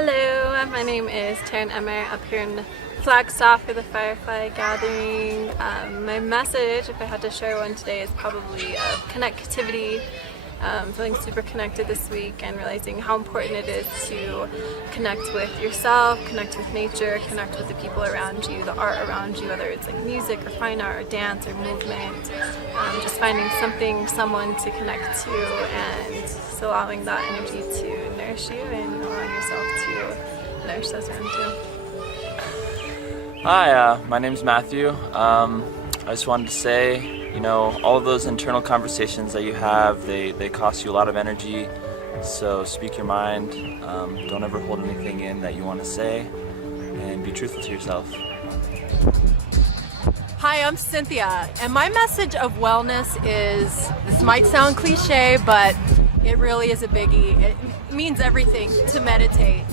Hello, my name is Taryn Emmer, up here in Flagstaff for the Firefly Gathering. My message, if I had to share one today, is probably of connectivity. Feeling super connected this week and realizing how important it is to connect with yourself, connect with nature, connect with the people around you, the art around you, whether it's like music or fine art or dance or movement. Just finding something, someone to connect to, and just allowing that energy to nourish you and allowing yourself to nourish those around you. Hi, my name's Matthew. I just wanted to say, all of those internal conversations that you have, they cost you a lot of energy. So speak your mind. Don't ever hold anything in that you want to say, and be truthful to yourself. Hi, I'm Cynthia, and my message of wellness is, this might sound cliche, but it really is a biggie. It means everything to meditate.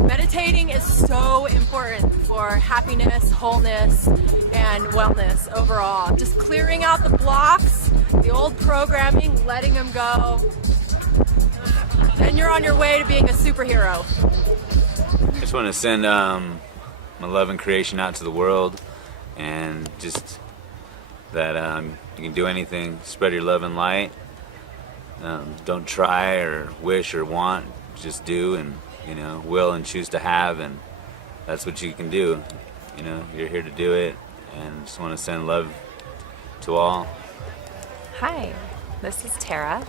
Meditating is so important for happiness, wholeness, and wellness overall. Just clearing out the blocks, the old programming, letting them go, and you're on your way to being a superhero. I just want to send my love and creation out to the world, and just that you can do anything, spread your love and light. Don't try or wish or want, just do, and will and choose to have, and that's what you can do. You're here to do it, and just want to send love to all. Hi, this is Tara,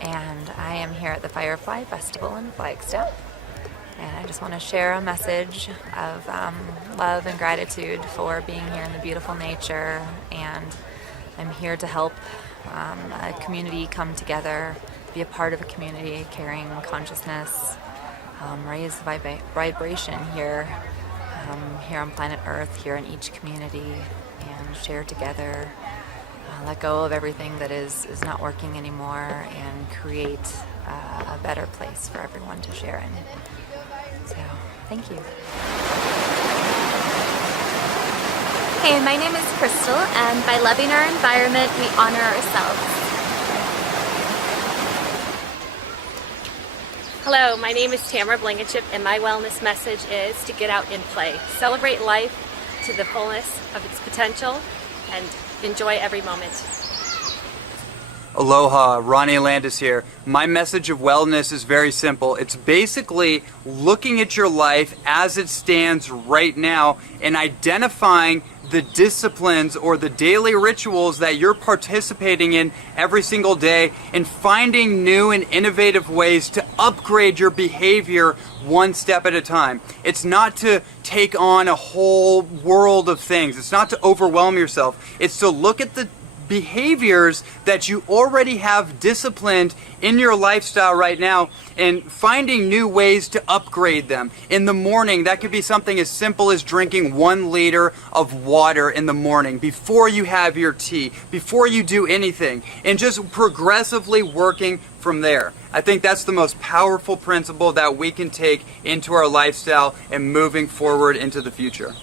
and I am here at the Firefly Festival in Flagstaff, and I just want to share a message of love and gratitude for being here in the beautiful nature, and I'm here to help a community come together, be a part of a community, carrying consciousness, raise vibration here on planet Earth, here in each community, and share together, let go of everything that is not working anymore, and create a better place for everyone to share in. So, thank you. Hey, my name is Crystal, and by loving our environment, we honor ourselves. Hello, my name is Tamara Blankenship, and my wellness message is to get out and play. Celebrate life to the fullness of its potential and enjoy every moment. Aloha, Ronnie Landis here. My message of wellness is very simple. It's basically looking at your life as it stands right now and identifying the disciplines or the daily rituals that you're participating in every single day, and finding new and innovative ways to upgrade your behavior one step at a time. It's not to take on a whole world of things. It's not to overwhelm yourself. It's to look at the behaviors that you already have disciplined in your lifestyle right now, and finding new ways to upgrade them. In the morning, that could be something as simple as drinking 1 liter of water in the morning before you have your tea, before you do anything, and just progressively working from there. I think that's the most powerful principle that we can take into our lifestyle and moving forward into the future.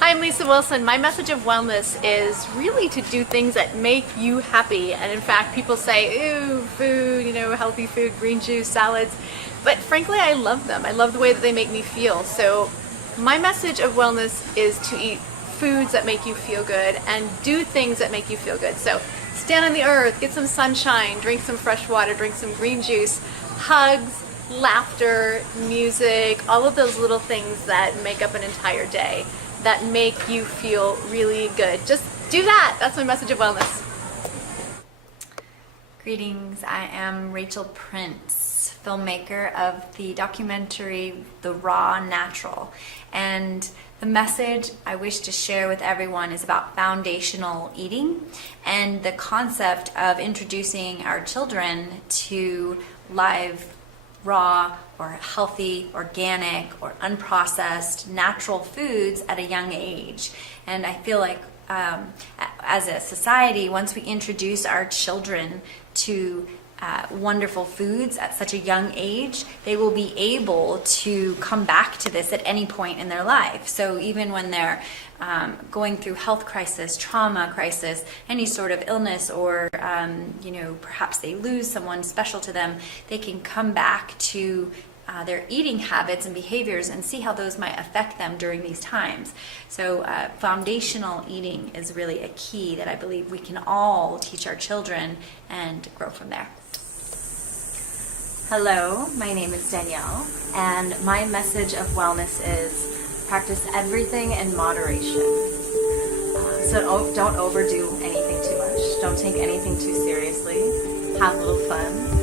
Hi, I'm Lisa Wilson. My message of wellness is really to do things that make you happy. And in fact, people say, ooh, food, healthy food, green juice, salads. But frankly, I love them. I love the way that they make me feel. So my message of wellness is to eat foods that make you feel good and do things that make you feel good. So stand on the earth, get some sunshine, drink some fresh water, drink some green juice, hugs, laughter, music, all of those little things that make up an entire day, that make you feel really good. Just do that. That's my message of wellness. Greetings, I am Rachel Prince, filmmaker of the documentary The Raw Natural. And the message I wish to share with everyone is about foundational eating and the concept of introducing our children to live, raw, or healthy, organic, or unprocessed, natural foods at a young age. And I feel like as a society, once we introduce our children to wonderful foods at such a young age, they will be able to come back to this at any point in their life. So even when they're going through health crisis, trauma crisis, any sort of illness, or perhaps they lose someone special to them, they can come back to their eating habits and behaviors and see how those might affect them during these times. So foundational eating is really a key that I believe we can all teach our children and grow from there. Hello, my name is Danielle, and my message of wellness is practice everything in moderation. So don't overdo anything too much. Don't take anything too seriously. Have a little fun.